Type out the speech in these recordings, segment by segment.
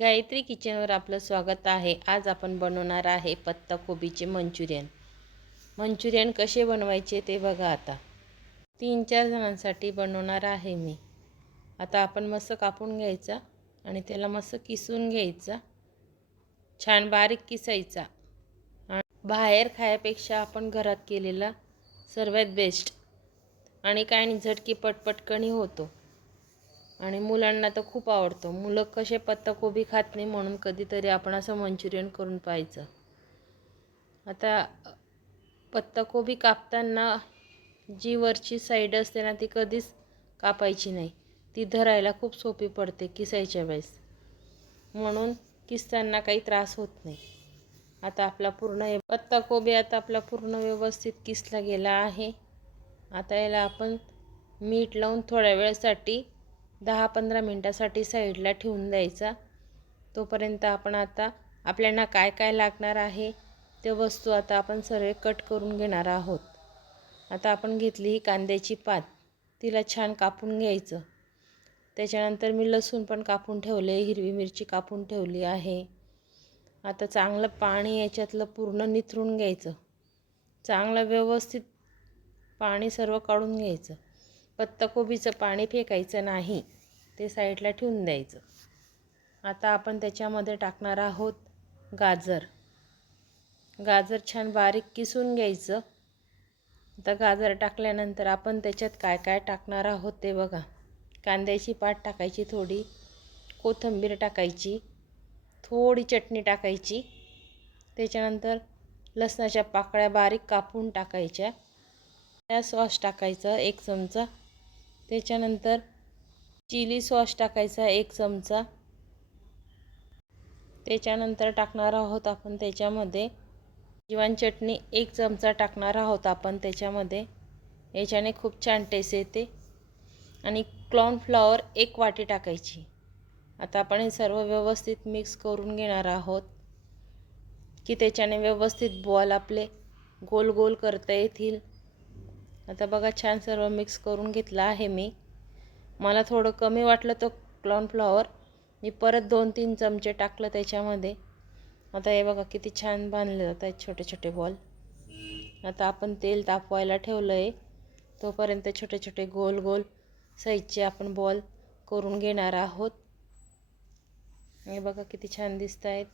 गायत्री किचनवर आपलं स्वागत आहे. आज आपण बनवणार आहे पत्ताकोबीचे मंचुरियन. मंचुरियन कसे बनवायचे ते बघा आता. तीन चार जणांसाठी बनवणार आहे मी. आता आपण मस्त कापून घ्यायचा आणि त्याला मस्त किसून घ्यायचा. छान बारीक किसायचा. बाहेर खायापेक्षा आपण घरात केलेला सर्वात बेस्ट आणि काय नाही झटकी पटपटकणी होतो. आणि मुलांना तर खूप आवडतो. मुलं कसे पत्ताकोबी खात नाही म्हणून कधीतरी आपण असं मंचुरियन करून पाहायचं. आता पत्ताकोबी कापताना जी वरची साईड असते ना ती कधीच कापायची नाही. ती धरायला खूप सोपी पडते किसायच्या वेळेस. म्हणून किसताना काही त्रास होत नाही. आता आपला पूर्ण पत्ता पत्ताकोबी आता आपला पूर्ण व्यवस्थित किसला गेला आहे. आता याला आपण मीठ लावून थोड्या वेळासाठी दहा पंधरा मिनटासाठी साईडला ठेवून द्यायचा. तोपर्यंत आपण आता आपल्याला काय काय लागणार आहे ते वस्तू आता आपण सर्व कट करून घेणार आहोत. आता आपण घेतली ही कांद्याची पात. तिला छान कापून घ्यायचं. त्याच्यानंतर मी लसूण पण कापून ठेवले हिरवी मिरची कापून ठेवली आहे. आता चांगलं पाणी याच्यातलं पूर्ण निथरून घ्यायचं. चांगलं व्यवस्थित पाणी सर्व काढून घ्यायचं. पत्ताकोबीचं पाणी फेकायचं नाही ते साईडला ठेवून द्यायचं. आता आपण त्याच्यामध्ये टाकणार आहोत गाजर. गाजर छान बारीक किसून घ्यायचं. आता गाजर टाकल्यानंतर आपण त्याच्यात काय काय टाकणार आहोत ते बघा. कांद्याची पात टाकायची थोडी कोथिंबीर टाकायची थोडी चटणी टाकायची. त्याच्यानंतर लसणाच्या पाकळ्या बारीक कापून टाकायच्या. त्या सॉस टाकायचं एक चमचा. त्याच्यानंतर चिली सॉस टाकायचा एक चमचा. त्याच्यानंतर टाकणार आहोत आपण त्याच्यामध्ये जीवन चटणी एक चमचा टाकणार आहोत आपण त्याच्यामध्ये. याच्याने खूप छान टेस्ट येते. आणि फ्लॉवर एक वाटी टाकायची. आता आपण हे सर्व व्यवस्थित मिक्स करून घेणार आहोत. की त्याच्याने व्यवस्थित बॉल आपले गोल गोल करता येतील. आता बघा छान सर्व मिक्स करून घेतलं आहे मी. मला थोडं कमी वाटलं तर फ्लॉवर मी परत दोन तीन चमचे टाकलं त्याच्यामध्ये. आता हे बघा किती छान बांधले जात आहेत छोटे छोटे बॉल आता आपण तेल तापवायला ठेवलं आहे तोपर्यंत छोटे छोटे गोल गोल साईजचे आपण बॉल करून घेणार आहोत. हे बघा किती छान दिसत आहेत.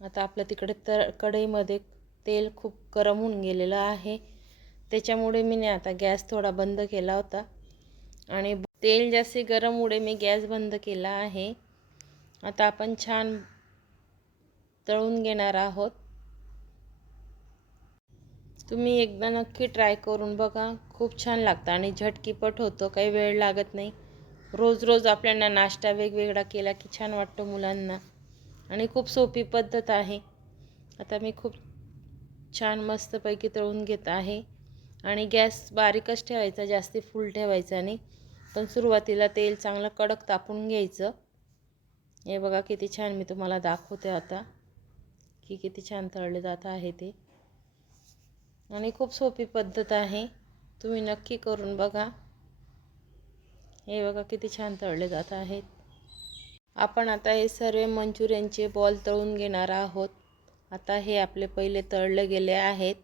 आता आपलं तिकडे तर कढईमध्ये तेल खूप गरम होऊन गेलेलं आहे. त्याच्यामुळे मी नाही आता गॅस थोडा बंद केला होता. आणि तेल जास्ती गरममुळे मी गॅस बंद केला आहे. आता आपण छान तळून घेणार आहोत. तुम्ही एकदा नक्की ट्राय करून बघा. खूप छान लागतं आणि झटकीपट होतो. काही वेळ लागत नाही. रोज रोज आपल्याला नाश्ता वेगवेगळा केला की छान वाटतो मुलांना. आणि खूप सोपी पद्धत आहे. आता मी खूप छान मस्तपैकी तळून घेत आहे. आणि गॅस बारीकच ठेवायचा जास्ती फुल ठेवायचा नाही. पण सुरुवातीला तेल चांगलं कडक तापून घ्यायचं. हे बघा किती छान मी तुम्हाला दाखवते आता. की किती छान तळले जात आहे ते. आणि खूप सोपी पद्धत आहे. तुम्ही नक्की करून बघा. हे बघा किती छान तळले जात आहेत. आपण आता हे सर्व मंचुरियनचे बॉल तळून घेणार आहोत. आता हे आपले पहिले तळले गेले आहेत.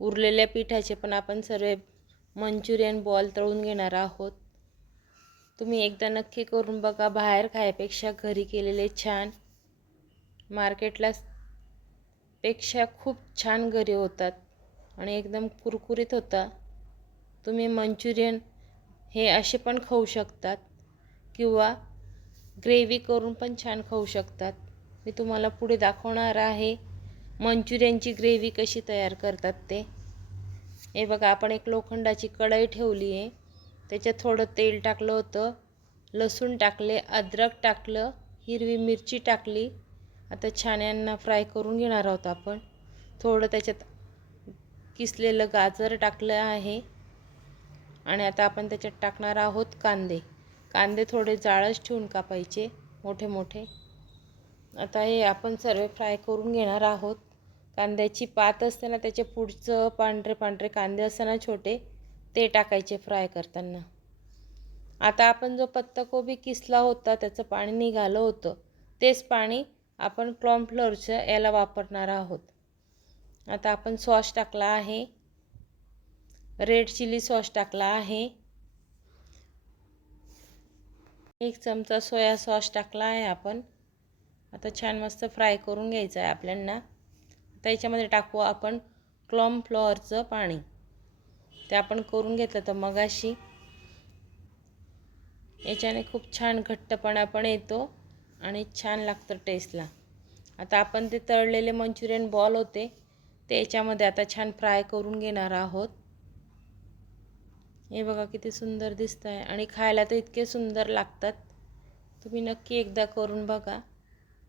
उरलेल्या पिठाचे पण आपण सर्व मंचुरियन बॉल तळून घेणार आहोत. तुम्ही एकदा नक्की करून बघा बाहेर खायपेक्षा घरी केलेले छान. मार्केटला पेक्षा खूप छान घरी होतात आणि एकदम कुरकुरीत होता. तुम्ही मंचुरियन हे असे पण खाऊ शकतात किंवा ग्रेव्ही करून पण छान खाऊ शकतात. मी तुम्हाला पुढे दाखवणार आहे. मंचुरियनची ग्रेव्ही कशी तयार करतात ते? हे बघा आपण एक लोखंडाची कढई ठेवली आहे. त्याच्यात थोडं तेल टाकलं होतं. लसूण टाकले अद्रक टाकलं हिरवी मिरची टाकली. आता छान यांना फ्राय करून घेणार आहोत आपण. थोडं त्याच्यात किसलेलं गाजर टाकलं आहे. आणि आता आपण त्याच्यात टाकणार आहोत कांदे. कांदे थोडे जाळच ठेवून कापायचे मोठे मोठे आता हे आपण सर्व फ्राय करून घेणार आहोत. कांद्याची पात असते ना त्याचे पुढचं पांढरे पांढरे कांदे असते ना छोटे ते टाकायचे फ्राय करताना. आता आपण जो पत्ताकोबी किसला होता त्याचं पाणी निघालं होतं. तेच पाणी आपण कॉर्नफ्लोअरचं याला वापरणार आहोत. आता आपण सॉस टाकला आहे. रेड चिली सॉस टाकला आहे. एक चमचा सोया सॉस टाकला आहे आपण. आता छान मस्त फ्राय करून घ्यायचं आहे आपल्यांना त्याच्यामध्ये याच्यामध्ये टाकू आपण क्लॉम फ्लॉवरचं पाणी. ते आपण करून घेतलं तर मगाशी याच्याने खूप छान घट्टपणा पण येतो आणि छान लागतं टेस्टला आता आपण ते तळलेले मंचुरियन बॉल होते ते याच्यामध्ये आता छान फ्राय करून घेणार आहोत. हे बघा किती सुंदर दिसत आहे आणि खायला तर इतके सुंदर लागतात. तुम्ही नक्की एकदा करून बघा.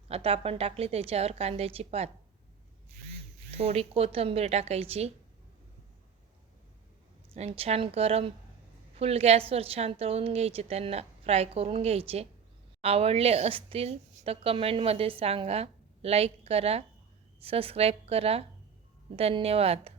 आता आपण टाकली त्याच्यावर कांद्याची पात. थोडी कोथिंबीर टाकायची. आणि छान गरम फुल गॅसवर छान तळून घ्यायचे त्यांना फ्राय करून घ्यायचे. आवडले असतील तर कमेंटमध्ये सांगा लाईक करा सबस्क्राईब करा. धन्यवाद.